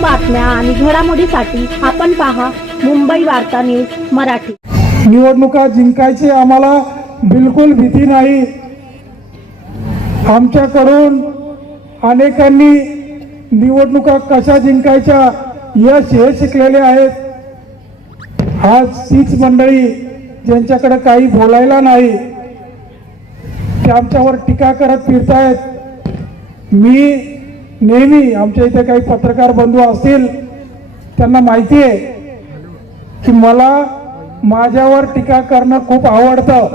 बातम्या आणि घडामोडीसाठी आपण पहा मुंबई वार्ता न्यूज मराठी. निवडणुका जिंकायची आम्हाला बिलकुल भीती नाही. आमच्याकडून अनेकांनी निवडणुका कशा जिंकायच्या यश हे शिकलेले आहेत. आज तीच मंडळी ज्यांच्याकडे काही बोलायला नाही ते आमच्यावर टीका करत फिरतायत. मी नेहमी आमच्या इथे काही पत्रकार बंधू असतील त्यांना माहिती आहे की मला माझ्यावर टीका करणं खूप आवडतं.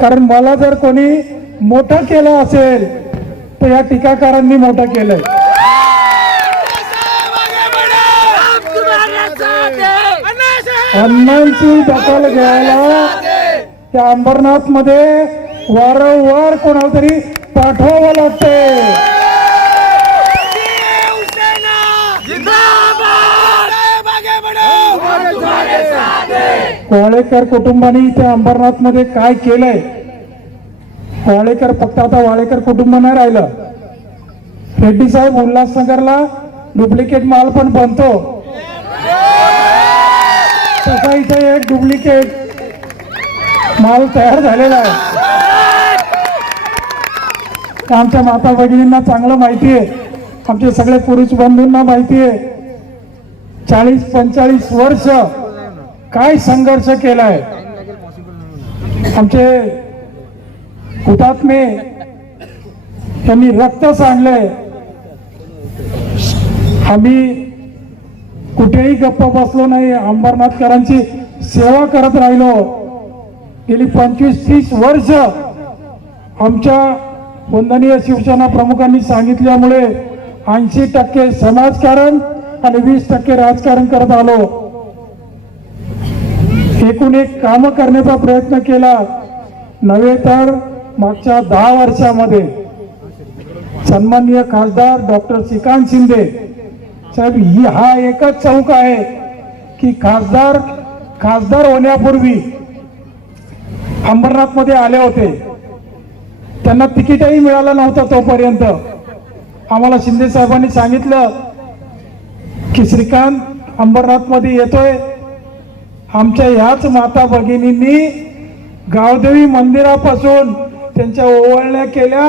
कारण मला जर कोणी मोठं केलं असेल तर या टीकाकारांनी मोठं केलंय. अण्णांची दखल घ्यायला त्या अंबरनाथमध्ये वारंवार कोणाला तरी पाठवावं लागतंय. वाळेकर कुटुंबाने इथे अंबरनाथमध्ये काय केलंय? वाळेकर फक्त आता वाळेकर कुटुंब नाही राहिलं. रेड्डी साहेब उल्हासनगरला डुप्लिकेट माल पण बनतो. तसा इथे एक डुप्लिकेट माल तयार झालेला आहे. आमच्या माता भगिनींना चांगलं माहिती आहे. आमचे सगळे पुरुष बंधूंना माहिती आहे. चाळीस पंचाळीस वर्ष काय संघर्ष केलाय? आमचे हुतात्मे त्यांनी रक्त सांडलंय. आम्ही कुठेही गप्प बसलो नाही. अंबरनाथकरांची सेवा करत राहिलो. गेली पंचवीस तीस वर्ष आमच्या वंदनीय शिवसेना प्रमुखांनी सांगितल्यामुळे ऐंशी टक्के समाजकारण आणि वीस टक्के राजकारण करत आलो. एकूण एक काम करण्याचा प्रयत्न केला. नव्हे तर मागच्या दहा वर्षामध्ये सन्माननीय खासदार डॉक्टर श्रीकांत शिंदे साहेब ही हा एकच चौक आहे की खासदार खासदार होण्यापूर्वी अंबरनाथमध्ये आले होते. त्यांना तिकीटही मिळालं नव्हतं तोपर्यंत. आम्हाला शिंदे साहेबांनी सांगितलं की श्रीकांत अंबरनाथमध्ये येतोय. आमच्या ह्याच माता भगिनींनी गावदेवी मंदिरापासून त्यांच्या ओवाळण्या केल्या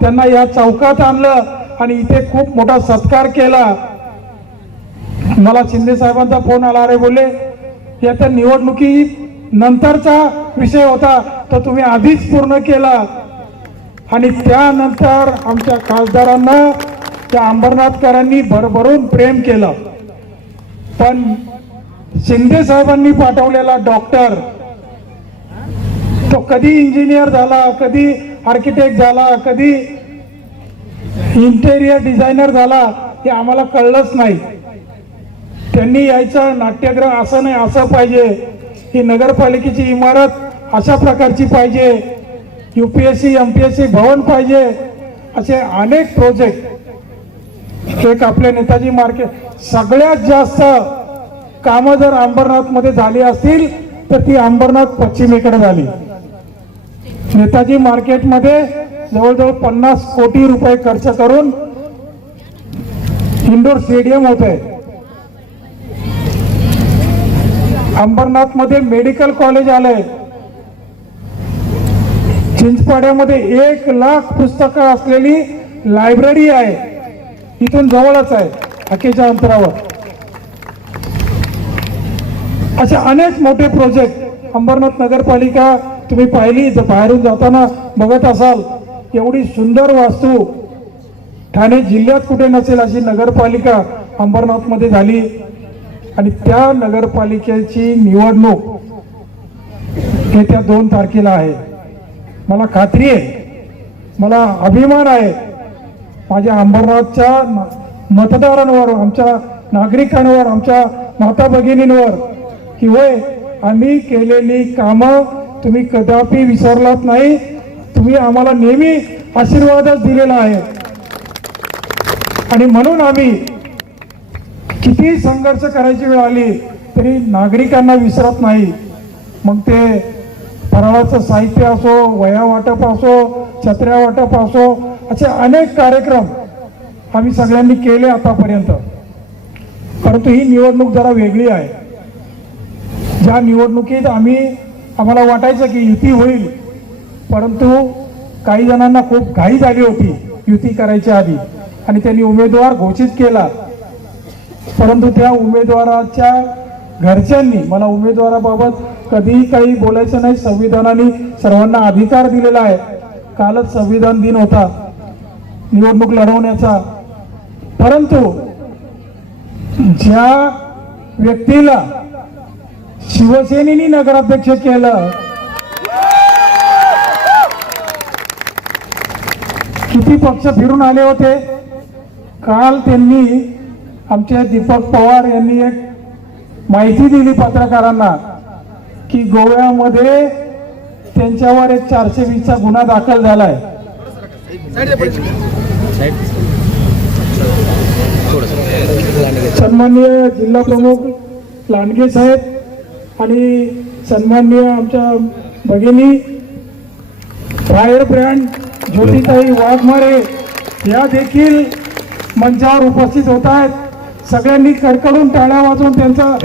त्यांना या चौकात आणलं आणि इथे खूप मोठा सत्कार केला. मला शिंदे साहेबांचा फोन आला अरे बोलले या तर निवडणुकी नंतरचा विषय होता तो तुम्ही आधीच पूर्ण केला. आणि त्यानंतर आमच्या खासदारांना त्या अंबरनाथकरांनी भरभरून प्रेम केलं. पण शिंदे साहेबांनी पाठवलेला डॉक्टर तो कधी इंजिनियर झाला कधी आर्किटेक्ट झाला कधी इंटेरियर डिझायनर झाला हे आम्हाला कळलंच नाही. त्यांनी यायचं नाट्यग्रह असं नाही असं पाहिजे ही नगरपालिकेची इमारत अशा प्रकारची पाहिजे U P S C M P S C भवन पाहिजे असे अनेक प्रोजेक्ट एक आपले नेताजी मार्केट सगळ्यात जास्त कामं जर अंबरनाथमध्ये झाली असतील तर ती अंबरनाथ पश्चिमेकडे झाली. नेताजी मार्केटमध्ये जवळजवळ पन्नास कोटी रुपये खर्च करून इंडोर स्टेडियम होत. आहे अंबरनाथमध्ये मेडिकल कॉलेज आलंय. चिंचपाड्यामध्ये एक लाख पुस्तकं असलेली लायब्ररी आहे. इथून जवळच आहे हकेच्या अंतरावर. असे अनेक मोठे प्रोजेक्ट अंबरनाथ नगरपालिका तुम्ही पाहिली जर बाहेरून जाताना बघत असाल एवढी सुंदर वास्तू ठाणे जिल्ह्यात कुठे नसेल अशी नगरपालिका अंबरनाथमध्ये झाली. आणि त्या नगरपालिकेची निवडणूक येत्या दोन तारखेला आहे. मला खात्री आहे मला अभिमान आहे. माझ्या अंबरनाथच्या न- मतदारांवर आमच्या नागरिकांवर आमच्या माता भगिनींवर की होय आम्ही केलेली कामं तुम्ही कदापि विसरलात नाही. तुम्ही आम्हाला नेहमी आशीर्वादच दिलेला आहे. आणि म्हणून आम्ही किती संघर्ष करायची वेळ आली तरी नागरिकांना विसरत नाही. मग ते फराळाचं साहित्य असो वया वाटप असो छत्र्या वाटप असो असे अनेक कार्यक्रम आम्ही सगळ्यांनी केले आतापर्यंत. परंतु ही निवडणूक जरा वेगळी आहे. ज्या निवडणुकीत आम्ही आम्हाला वाटायचं की युती होईल परंतु काही जणांना खूप घाई झाली होती युती करायच्या आधी आणि त्यांनी उमेदवार घोषित केला. परंतु त्या उमेदवाराच्या घरच्यांनी मला उमेदवाराबाबत कधीही काही बोलायचं नाही संविधानाने सर्वांना अधिकार दिलेला आहे. कालच संविधान दिन होता निवडणूक लढवण्याचा. परंतु ज्या व्यक्तीला शिवसेनेने नगराध्यक्ष केलं. किती पक्ष फिरून आले होते? काल त्यांनी आमच्या दीपक पवार यांनी एक माहिती दिली पत्रकारांना की गोव्यामध्ये त्यांच्यावर एक चारशे वीसचा गुन्हा दाखल झालाय. सन्माननीय जिल्हा प्रमुख लांडगे साहेब आणि सन्माननीय आमच्या भगिनी फायर ब्रँड ज्योतिताई वाघमारे या देखील मंचावर उपस्थित होत आहेत. सगळ्यांनी कडकडून टाळ्या वाजवून त्यांचा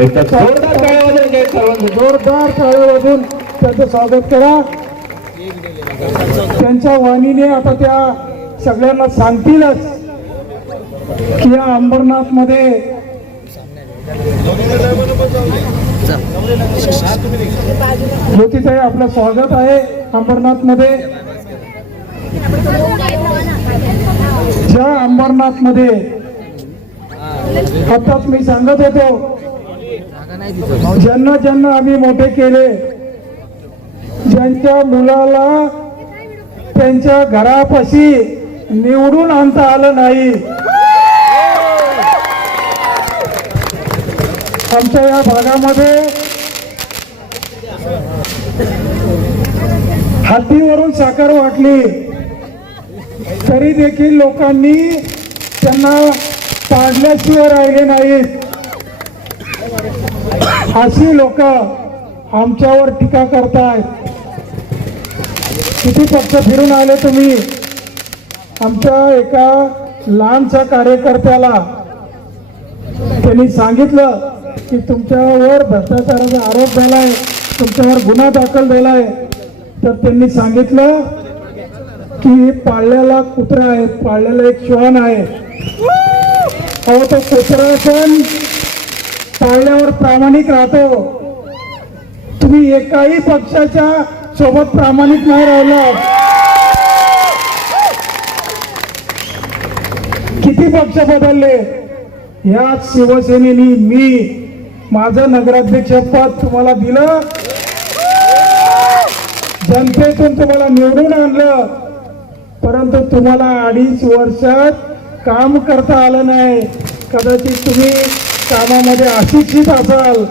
जोरदार टाळ्या वाजवून त्यांचं स्वागत करा. त्यांच्या वाणीने आता त्या सगळ्यांना सांगतीलच की या अंबरनाथमध्ये ज्योतिताई आपलं स्वागत आहे अंबरनाथमध्ये ज्या अंबरनाथमध्ये आताच मी सांगत होतो ज्यांना ज्यांना आम्ही मोठे केले ज्यांच्या मुलाला त्यांच्या घरापाशी निवडून आणता आलं नाही आमच्या या भागामध्ये हातीवरून साखर वाटली. तरी देखील लोकांनी त्यांना पाडल्याशिवाय राहिले नाहीत. अशी लोक आमच्यावर टीका करतायत. किती पक्ष फिरून आले तुम्ही? आमच्या एका लहानशा कार्यकर्त्याला त्यांनी सांगितलं की तुमच्यावर भ्रष्टाचाराचा आरोप झालाय तुमच्यावर गुन्हा दाखल झालाय. तर त्यांनी सांगितलं की पाळलेला कुत्रा आहे पाळलेला एक श्वान आहे. अहो तो कुत्रा पण पाळल्यावर प्रामाणिक राहतो. तुम्ही एकाही पक्षाच्या सोबत प्रामाणिक नाही राहिला. किती पक्ष बदलले? या शिवसेनेनी मी माझं नगराध्यक्ष पद तुम्हाला दिलं. जनतेतून तुम्हाला निवडून आणलं. परंतु तुम्हाला अडीच वर्षात काम करता आलं नाही. कदाचित तुम्ही कामामध्ये अशिक्षित असाल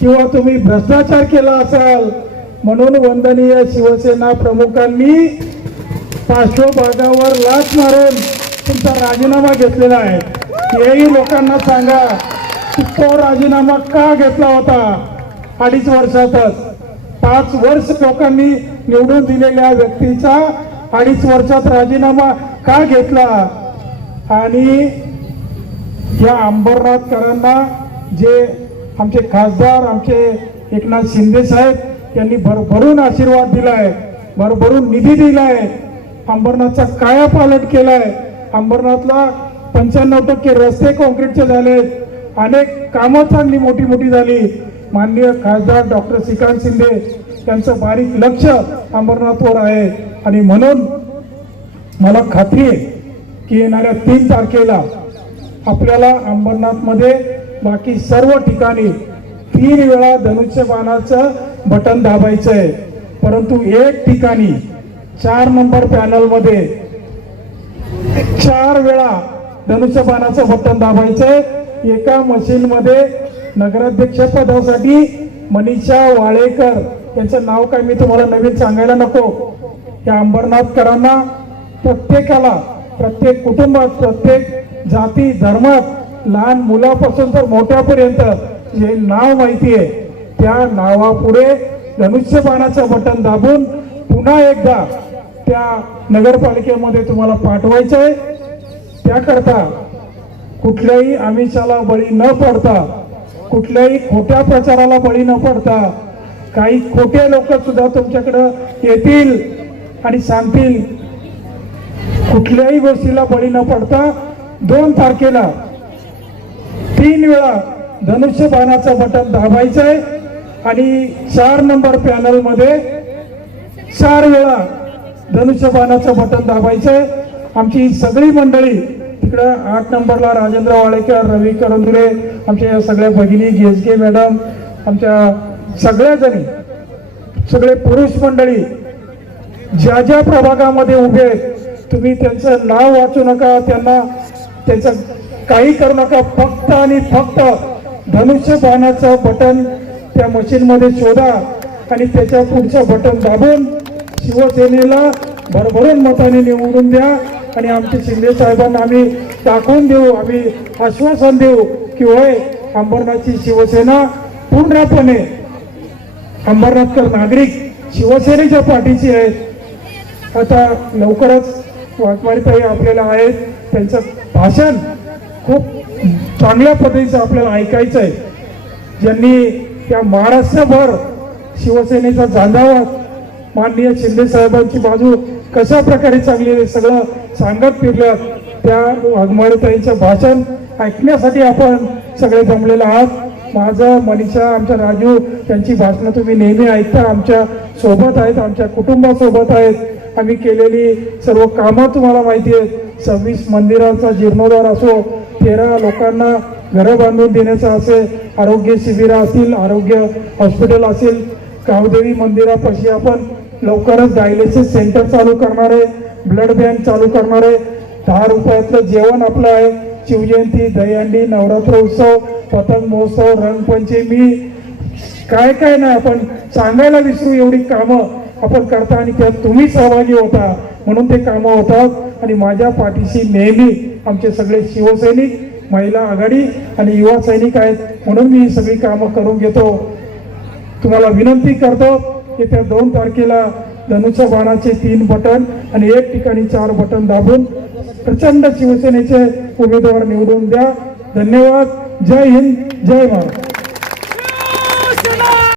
किंवा तुम्ही भ्रष्टाचार केला असाल. म्हणून वंदनीय शिवसेना प्रमुखांनी पार्श्वभागावर लाच मारून तुमचा राजीनामा घेतलेला आहे. हेही लोकांना सांगा. तो राजीनामा का घेतला होता? अडीच वर्षातच. पाच वर्ष लोकांनी निवडून दिलेल्या व्यक्तीचा अडीच वर्षात राजीनामा का घेतला? आणि या अंबरनाथकरांना जे आमचे खासदार आमचे एकनाथ शिंदे साहेब यांनी भरभरून आशीर्वाद दिलाय भरभरून निधी दिलाय अंबरनाथचा कायापालट केलाय. अंबरनाथला पंच्याण्णव टक्के रस्ते कॉन्क्रीटचे झालेत. अनेक कामं चांगली मोठी मोठी झाली. माननीय खासदार डॉक्टर श्रीकांत शिंदे यांचं बारीक लक्ष अंबरनाथवर आहे. आणि म्हणून मला खात्री आहे की येणाऱ्या तीन तारखेला आपल्याला अंबरनाथमध्ये बाकी सर्व ठिकाणी तीन वेळा धनुष्यबाणाचं बटन दाबायचं आहे परंतु एक ठिकाणी चार नंबर पॅनलमध्ये चार वेळा धनुष्यबाणाचं बटन दाबायचंय. एका मशीनमध्ये नगराध्यक्ष पदासाठी मनीषा वाळेकर. यांचं नाव काय मी तुम्हाला नवीन सांगायला नको. त्या अंबरनाथकरांना प्रत्येकाला प्रत्येक कुटुंबात प्रत्येक जाती धर्मात लहान मुलापासून तर मोठ्यापर्यंत जे नाव माहिती आहे त्या नावापुढे धनुष्यबाणाचं बटन दाबून पुन्हा एकदा त्या नगरपालिकेमध्ये तुम्हाला पाठवायचं आहे त्याकरता कुठल्याही आमिषाला बळी न पडता कुठल्याही खोट्या प्रचाराला बळी न पडता काही खोटे लोक सुद्धा तुमच्याकडं येतील आणि सांगतील. कुठल्याही गोष्टीला बळी न पडता दोन तारखेला तीन वेळा धनुष्यबाणाचं बटन दाबायचं आहे आणि चार नंबर पॅनलमध्ये चार वेळा धनुष्यबाणाचं बटन दाबायचं आहे आमची सगळी मंडळी तिकडं आठ नंबरला राजेंद्र वाळेकर रवी करंदुरे आमच्या या सगळ्या भगिनी गेसगे मॅडम आमच्या सगळ्या जणी सगळे पुरुष मंडळी ज्या ज्या प्रभागामध्ये उभे आहेत तुम्ही त्यांचं नाव वाचू नका त्यांना त्यांचं काही करू नका फक्त आणि फक्त धनुष्य बाणाचं बटन त्या मशीनमध्ये शोधा आणि त्याच्या पुढचं बटन दाबून शिवसेनेला भरभरून मताने निवडून द्या. आणि आमचे शिंदे साहेबांना आम्ही दाखवून देऊ आम्ही आश्वासन देऊ की होय अंबरनाथची शिवसेना पूर्णपणे अंबरनाथकर नागरिक शिवसेनेच्या पाठीची आहेत. आता लवकरच वाघमारीताई आपल्याला आहेत. त्यांचं भाषण खूप चांगल्या पद्धतीचं आपल्याला ऐकायचं आहे. ज्यांनी त्या महाराष्ट्रभर शिवसेनेचा झांजावा माननीय शिंदे साहेबांची बाजू कशा प्रकारे चांगली सगळं सांगत फिरलं. त्या वाघमारेताईंचं भाषण ऐकण्यासाठी आपण सगळे जमलेलो आहात. माझं मनीषा आमच्या राजू यांची भाषणं तुम्ही नेहमी ऐकता. आमच्यासोबत आहेत आमच्या कुटुंबासोबत आहेत. आम्ही केलेली सर्व कामं तुम्हाला माहिती आहेत. सव्वीस मंदिरांचा जीर्णोद्धार असो तेरा लोकांना घरं बांधून देण्याचं असेल आरोग्य शिबिरं असतील आरोग्य हॉस्पिटल असेल गावदेवी मंदिरापाशी आपण लवकरच डायलिसिस सेंटर चालू करणार आहे. ब्लड बँक चालू करणार आहे. दहा रुपयातलं जेवण आपलं आहे. शिवजयंती दहीहंडी नवरात्र उत्सव पतंग महोत्सव रंगपंचमी. काय काय नाही आपण सांगायला विसरू एवढी कामं आपण करता आणि त्यात तुम्ही सहभागी होता. म्हणून ते कामं होतात. आणि माझ्या पाठीशी नेहमी आमचे सगळे शिवसैनिक महिला आघाडी आणि युवा सैनिक आहेत. म्हणून मी सगळी कामं करून घेतो. तुम्हाला विनंती करतो. येत्या दोन तारखेला धनुष्य बाणाचे तीन बटन आणि एक ठिकाणी चार बटन दाबून प्रचंड शिवसेनेचे उमेदवार निवडून द्या. धन्यवाद. जय हिंद. जय महाराष्ट्र